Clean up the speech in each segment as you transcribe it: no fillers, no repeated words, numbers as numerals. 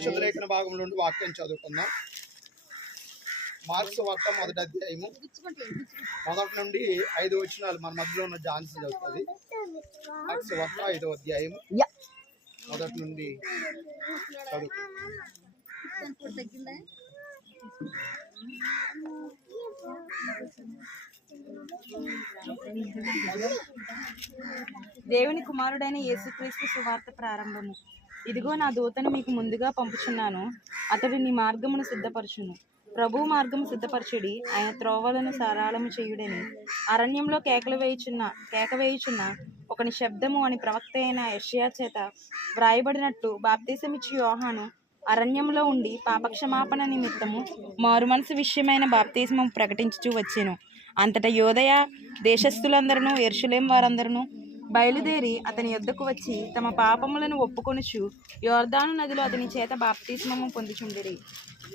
పరిశుద్ధ లేఖన భాగం నుండి వాక్యం చదువుకుందాం. మార్క్స్ వార్త 1వ అధ్యాయము 1 నుండి 5 వచనాలు మన మధ్యలో ఉన్న ఝాన్సీ చదువుతుంది. మార్క్స్ వార్త 5వ అధ్యాయము 1 నుండి చదువుకుందాం. దేవుని కుమారుడైన యేసుక్రీస్తు సువార్త ప్రారంభము. ఇదిగో నా దూతను మీకు ముందుగా పంపుచున్నాను, అతడు నీ మార్గమును సిద్ధపరచును. ప్రభు మార్గము సిద్ధపరచుడి, ఆయన త్రోవలను సరళము చేయుడని అరణ్యంలో కేక వేయుచున్న ఒకని శబ్దము అని ప్రవక్త అయిన యెషయా చేత వ్రాయబడినట్టు బాప్తిసమిచ్చి యోహాను అరణ్యంలో ఉండి పాపక్షమాపణ నిమిత్తము మారుమనసు విషయమైన బాప్తిస్మం ప్రకటించుచూ వచ్చెను. అంతటా యోదయ దేశస్థులందరూ యెరూషలేము వారందరూ బయలుదేరి అతని యొద్దకు వచ్చి తమ పాపములను ఒప్పుకొనుచు యోర్దాను నదిలో అతని చేత బాప్తిస్మము పొందుచుండిరి.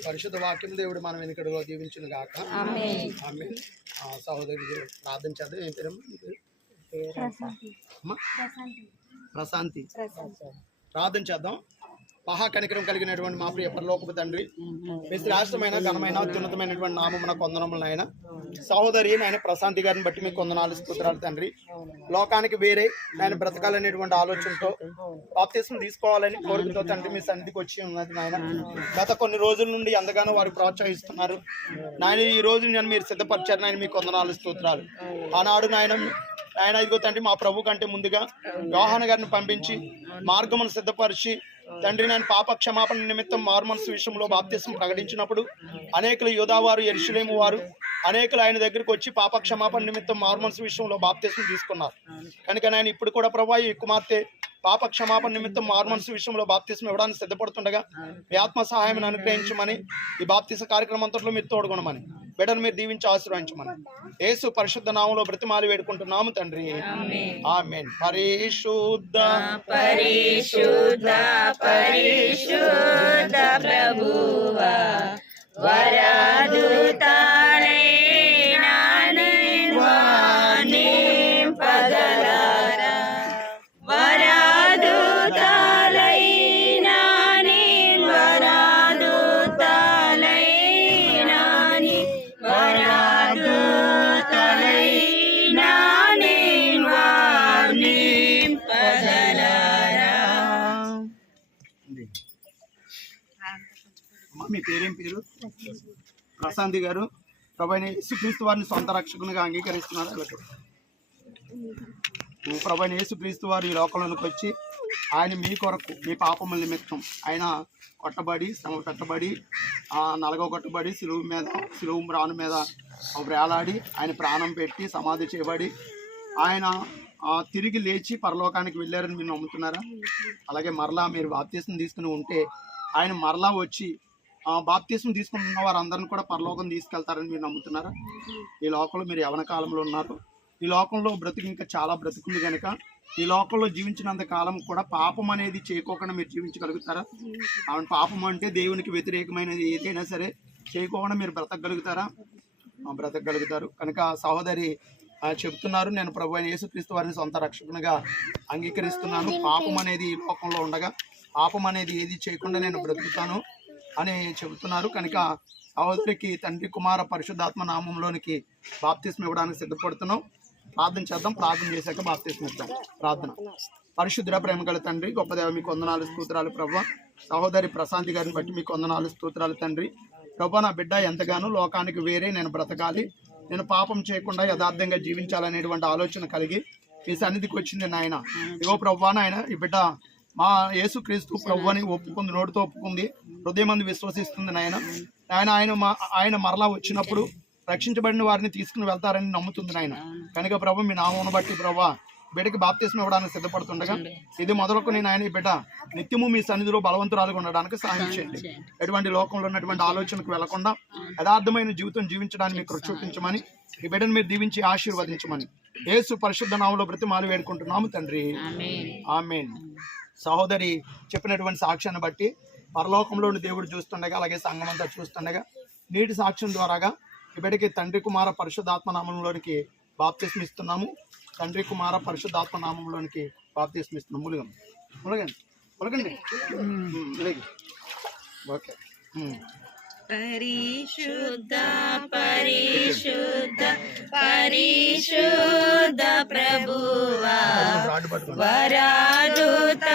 పరిశుద్ధ వాక్యం దేవుడు మనం వెనుకడలో దీవించును గాక. ఆమేన్. ఆమేన్. సహోదరి ప్రార్థన చేద్దాం. ఏం పేరు? ప్రశాంతి. ప్రార్థన చేద్దాం. మహాకనికరం కలిగినటువంటి మా ప్రియ పరలోకపు తండ్రి, మీ శ్రేష్టమైన ఘనమైన అత్యున్నతమైనటువంటి నామమున కొందనములైన సహోదరి నాయన ప్రశాంతి గారిని బట్టి మీకు కొందనాలు స్తోత్రాలు తండ్రి. లోకానికి వేరే నాయన బ్రతకాలనేటువంటి ఆలోచనతో బాప్తిస్మం తీసుకోవాలని కోరికతో తండ్రి మీ సన్నిధికి వచ్చి ఉన్నది నాయన. గత కొన్ని రోజుల నుండి ఎంతగానో వారు ప్రోత్సహిస్తున్నారు నాయన. ఈ రోజు నేను మీరు సిద్ధపరిచారు నాయన, మీకు కొందనాలు స్తోత్రాలు. ఆనాడు నాయన ఇదిగో తండ్రి మా ప్రభు కంటే ముందుగా యోహాను గారిని పంపించి మార్గమును సిద్ధపరిచి తండ్రి నేను పాప క్షమాపణ నిమిత్తం మారుమనసు విషయంలో బాప్తిస్మం ప్రకటించినప్పుడు అనేకులు యూదావారు యెరూషలేము వారు అనేకులు ఆయన దగ్గరికి వచ్చి పాప క్షమాపణ నిమిత్తం మారుమనసు విషయంలో బాప్తిస్మం తీసుకున్నారు. కనుక నేను ఇప్పుడు కూడా ప్రభు ఈ కుమార్తె పాప క్షమాపణ నిమిత్తం మారుమనసు విషయంలో బాప్తిస్మం ఇవ్వడానికి సిద్ధపడుతుండగా మీ ఆత్మ సహాయం అనుగ్రహించమని, ఈ బాప్తిస కార్యక్రమం అంతట్లో మీరు తోడుకొనమని, బిడ్డను మీరు దీవించి ఆశీర్వదించమని యేసు పరిశుద్ధ నామములో బ్రతిమాలి వేడుకుంటున్నాము తండ్రి. ఆమేన్. పరిశుద్ధ పరిశుద్ధ పరిశుద్ధ ప్రభువా వరదూతలైన నిర్వాణి పగలారా వరదూతలైన వరదూతలైన వరదూతలైన నిర్వాణి పగలారా. మీ పేరేం పేరు? ప్రశాంతి గారు. ప్రభువైన యేసుక్రీస్తు వారిని సొంత రక్షకునిగా అంగీకరిస్తున్నారు. ప్రభువైన యేసుక్రీస్తు వారు ఈ లోకంలోకి వచ్చి ఆయన మీ కొరకు మీ పాపముల నిమిత్తం ఆయన కొట్టబడి శ్రమ పెట్టబడి నలగొట్టబడి సిలువ రాను మీద వేలాడి ఆయన ప్రాణం పెట్టి సమాధి చేయబడి ఆయన తిరిగి లేచి పరలోకానికి వెళ్ళారని మీరు నమ్ముతున్నారా? అలాగే మరలా మీరు బాప్తిస్మం తీసుకుని ఉంటే ఆయన మరలా వచ్చి బాప్తిస్మం తీసుకుంటున్న వారందరిని కూడా పరలోకం తీసుకెళ్తారని మీరు నమ్ముతున్నారా? ఈ లోకంలో మీరు యవన కాలంలో ఉన్నారు. ఈ లోకంలో బ్రతుకు ఇంకా చాలా బ్రతుకుంది కనుక ఈ లోకంలో జీవించినంత కాలం కూడా పాపం అనేది చేయకోకుండా మీరు జీవించగలుగుతారా? ఆమె పాపం అంటే దేవునికి వ్యతిరేకమైనది ఏదైనా సరే చేయకోకుండా మీరు బ్రతకగలుగుతారా? బ్రతకగలుగుతారు. కనుక సహోదరి చెప్తున్నారు, నేను ప్రభువైన యేసుక్రీస్తు వారిని సొంత రక్షకునిగా అంగీకరిస్తున్నాను. పాపం అనేది ఈ లోకంలో ఉండగా పాపం అనేది ఏది చేయకుండా నేను బ్రతుకుతాను అని చెబుతున్నారు. కనుక సహోదరికి తండ్రి కుమార పరిశుద్ధాత్మ నామంలోనికి బాప్తిస్మం ఇవ్వడానికి సిద్ధపడుతున్నాం. ప్రార్థన చేద్దాం. ప్రార్థన చేశాక బాప్తిస్మం ఇద్దాం. ప్రార్థన. పరిశుద్ధ ప్రేమ గల తండ్రి, గొప్ప దేవ మీకు వందనాలు స్తోత్రాలు ప్రభువా. సహోదరి ప్రశాంతి గారిని బట్టి మీకు వందనాలు స్తోత్రాలు తండ్రి. ప్రభువా, నా బిడ్డ ఎంతగానో లోకానికి వేరే నేను బ్రతకాలి, నేను పాపం చేయకుండా యథార్థంగా జీవించాలనేటువంటి ఆలోచన కలిగి మీ సన్నిధికి వచ్చింది నాయన. ఇగో ప్రభువా నాయన, ఈ బిడ్డ మా యేసుక్రీస్తు ప్రభువుని ఒప్పుకుంది, నోటితో ఒప్పుకుంది, హృదయమందు విశ్వసిస్తుంది నాయన. ఆయన మరలా వచ్చినప్పుడు రక్షించబడిన వారిని తీసుకుని వెళ్తారని నమ్ముతుంది నాయన. కనుక ప్రభు మీ నామమును బట్టి ప్రభు బిడ్డకి బాప్తిస్మం ఇవ్వడానికి సిద్ధపడుతుండగా ఇది మొదలుకొని నాయన ఈ బిడ్డ నిత్యము మీ సన్నిధిలో బలవంతురాలుగా ఉండడానికి సహాయం చేయండి. ఎటువంటి లోకంలో ఉన్నటువంటి ఆలోచనకు వెళ్లకుండా యథార్థమైన జీవితం జీవించడానికి మీకు చూపించమని, ఈ బిడ్డను మీరు దీవించి ఆశీర్వదించమని యేసు పరిశుద్ధ నామములో బ్రతిమాలి వేడుకుంటున్నాము తండ్రి. ఆమేన్. సహోదరి చెప్పినటువంటి సాక్ష్యాన్ని బట్టి పరలోకంలోని దేవుడు చూస్తుండగా, అలాగే సంఘం అంతా చూస్తుండగా నీటి సాక్ష్యం ద్వారాగా ఈ బిడ్డకి తండ్రి కుమార పరిశుద్ధాత్మ నామంలోనికి బాప్తిస్మం ఇస్తున్నాము. తండ్రి కుమార పరిశుద్ధాత్మ నామంలోనికి బాప్తిస్మం ఇస్తున్నాము. ములగండి. ఓకే పరిశుద్ధ పరిశుద్ధ పరిశుద్ధ ప్రభువా రాడ్డు పట్టుకోండి. వరాదుతలై